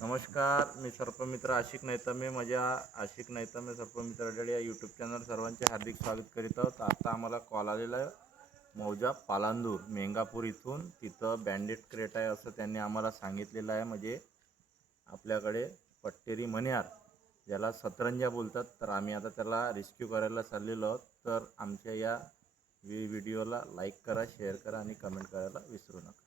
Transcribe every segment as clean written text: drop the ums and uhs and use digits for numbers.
नमस्कार, मी सर्पमित्र आशिक नैतमे माझ्या आशिक नैतमे सर्पमित्र अडळ या यूट्यूब चॅनल सर्वांचे हार्दिक स्वागत करीत आहोत. आता आम्हाला कॉल आलेला आहे मौजा पालांदूर मेंगापूर इथून. तिथं बँडेड क्रेट आहे असं त्यांनी आम्हाला सांगितलेलं आहे. म्हणजे आपल्याकडे पट्टेरी मण्यार ज्याला सतरंजा बोलतात, तर आम्ही आता त्याला रेस्क्यू करायला चाललेलो आहोत. तर आमच्या या व्हिडिओला लाईक करा, शेअर करा आणि कमेंट करायला विसरू नका.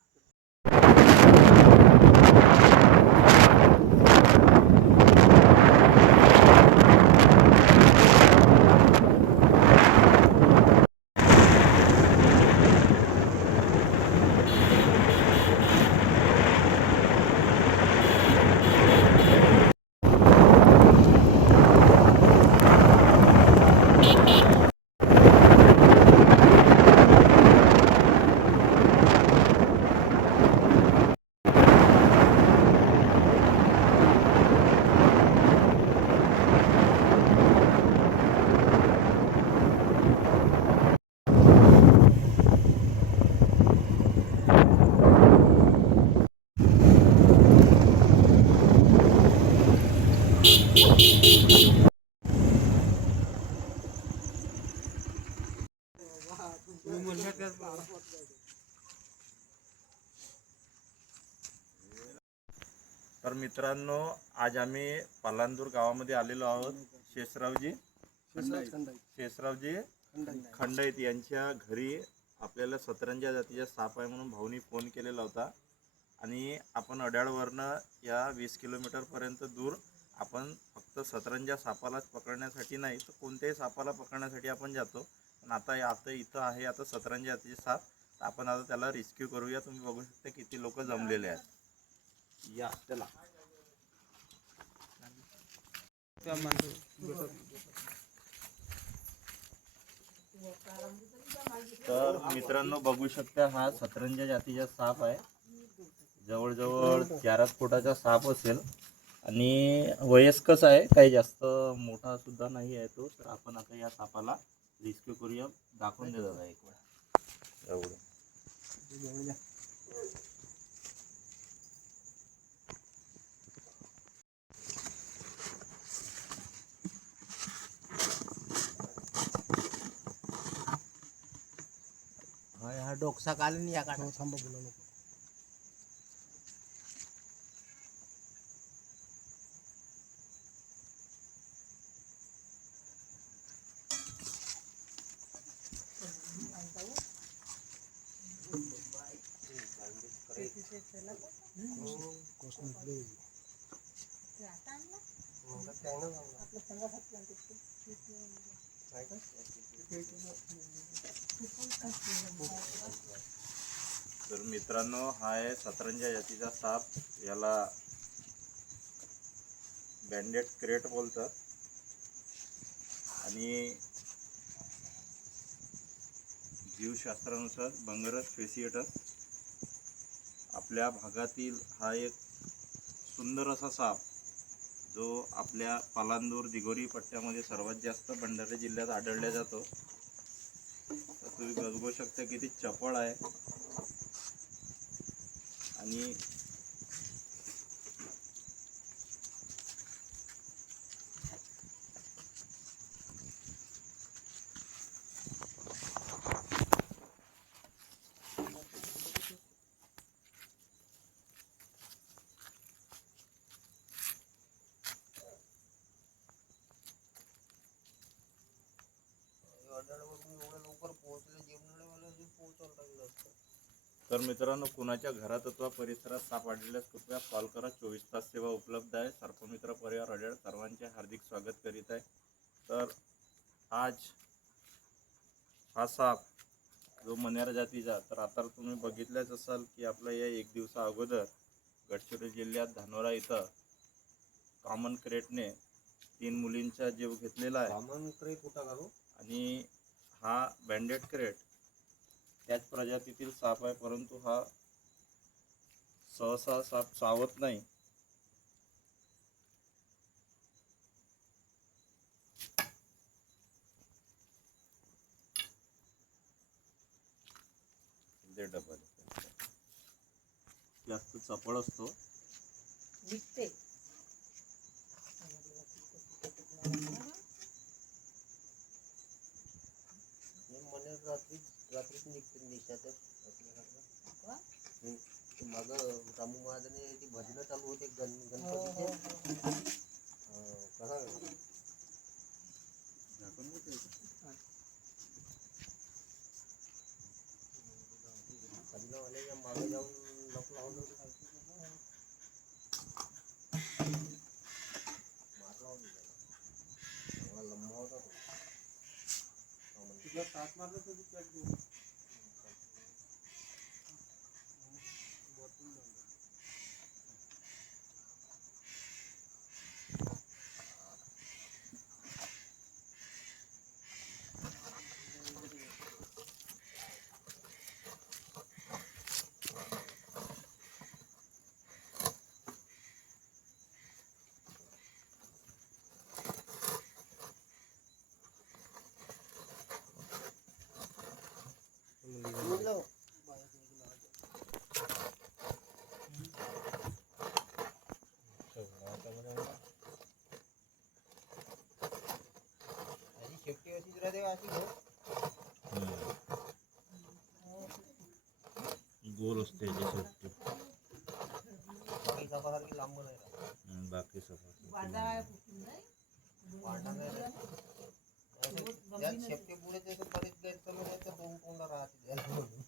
तर मित्रांनो, आज आम्ही पालांदूर गावामध्ये आलेलो आहोत. शेषरावजी खंडईत यांच्या घरी आपल्याला सतरंजा जातीचा साप आहे म्हणून भाऊनी फोन केलेला होता. आणि आपण अड्याळवरनं या 20 किलोमीटरपर्यंत दूर आपण फक्त सतरंजा सापालाच पकडण्यासाठी नाही तर कोणत्याही सापाला पकडण्यासाठी आपण जातो. पण आता इथं आहे आता सतरंजा जातीचे साप, तर आपण आता त्याला रेस्क्यू करूया. तुम्ही बघू शकता किती लोक जमलेले आहेत. या त्याला तर मित्रांनो बघू शकता, हा सतरंजा जातीचा साप आहे. जवळजवळ 4 फुटाचा साप असेल आणि वयस्कच आहे, काही जास्त मोठा सुद्धा नाही आहे तो. तर आपण आता या सापाला रेस्क्यू करूया. दाखवून दे दादा एक वेळा एवढं. हा डोकसा काढून या काढा थांबा बोला नको. तर मित्रांनो, हा आहे सतरंजा जातीचा साप. याला बँडेड क्रेट बोलतात. आणि जीवशास्त्रानुसार बंगरस फेसिएटस आपल्या भागातील हा एक सुंदर असा साप, जो आपल्या पालांदूर दिघोरी पट्ट्यामध्ये सर्वात जास्त भंडारा जिल्ह्यात आढळला जातो. तर तुम्ही बघू शकता किती चपळ आहे. आणि तर मित्रांनो, कुणाच्या घरात अथवा परिसरात साप आढळल्यास कृपया कॉल करा. 24 तास सेवा उपलब्ध आहे. सर्पमित्र परिवार अड्याळ सर्वांचे हार्दिक स्वागत करीत आहे. तर आज हा साप जो मण्यार जातीचा, तर आता तुम्ही बघितल्याच असाल की आपल्या या 1 दिवसा अगोदर गडचिरोली जिल्ह्यात धानोरा इथं कॉमन क्रेटने 3 मुलींचा जीव घेतलेला आहे. कॉमन क्रेट होता का? आणि हा बँडेड क्रेट त्याच प्रजातीतील साप आहे, परंतु हा सहसा साप चावत नाही. डबल जास्त चपळ असतो. निघते. म्हणे रात्रीच निघते निशातच वा? माग रामू महाराजांनी ती भजनं चालू होते गणपतीचे कसा भजनवाल्याच्या मागे जाऊन लप लावलं मार लावून दिला चांगला लंबा होता तो तुला तास मारलं तर शेपटी अशीच राहते अशी गोल असते याची बाकी सापासारखी लांब नाही राहत बाकी सफा बांधा पुसून नाही. वाटा नाही राहत. त्यात शेपटी पुढे त्याचं बरेच गैरसमज आहे तर दोन तोंड राहते त्याला म्हणून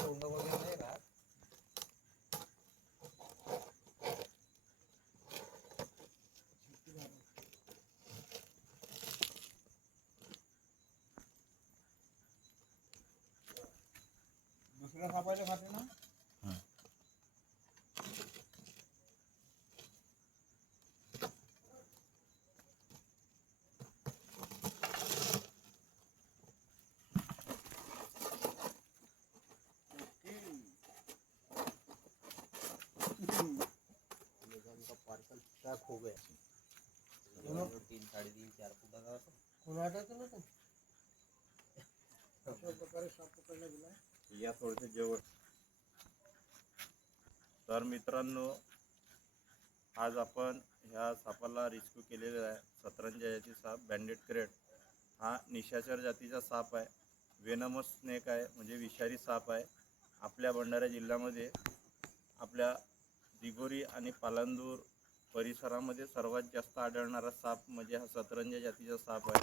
तोंड वगैरे नाही राहत दुसऱ्या सापायला खाते ना का पार्सल पॅक हो गया 3 3.5 4 फुटाचा कोण वाटायचं ना अशा प्रकारे साप पकडला गेला या थोडंसं जेवण. तर मित्रांनो, आज आपण ह्या सापाला रेस्क्यू केलेला आहे. सतरंजा याची साप बँडेड क्रेट हा निशाचर जातीचा साप आहे. वेनमस स्नेक आहे, म्हणजे विषारी साप आहे. आपल्या भंडारा जिल्ह्यामध्ये आपल्या दिगोरी आणि पालांदूर परिसरामध्ये सर्वात जास्त आढळणारा साप म्हणजे हा सतरंजा जातीचा साप आहे.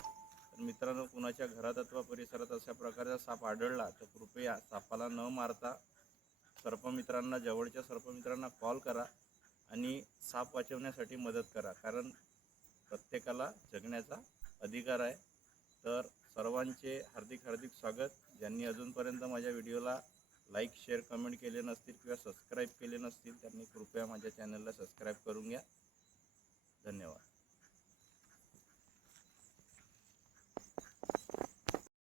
तर मित्रांनो, कुणाच्या घरात अथवा परिसरात अशा प्रकारचा साप आढळला तर कृपया सापाला न मारता सर्पमित्रांना, जवळच्या सर्पमित्रांना कॉल करा आणि साप वाचवण्यासाठी मदत करा, कारण प्रत्येकाला जगण्याचा अधिकार आहे. तर सर्वांचे हार्दिक हार्दिक स्वागत. ज्यांनी अजूनपर्यंत माझ्या व्हिडिओला लाईक, शेअर, कमेंट केले नसतील किंवा सबस्क्राईब केले नसतील त्यांनी कृपया माझ्या चॅनलला सबस्क्राईब करून घ्या. धन्यवाद.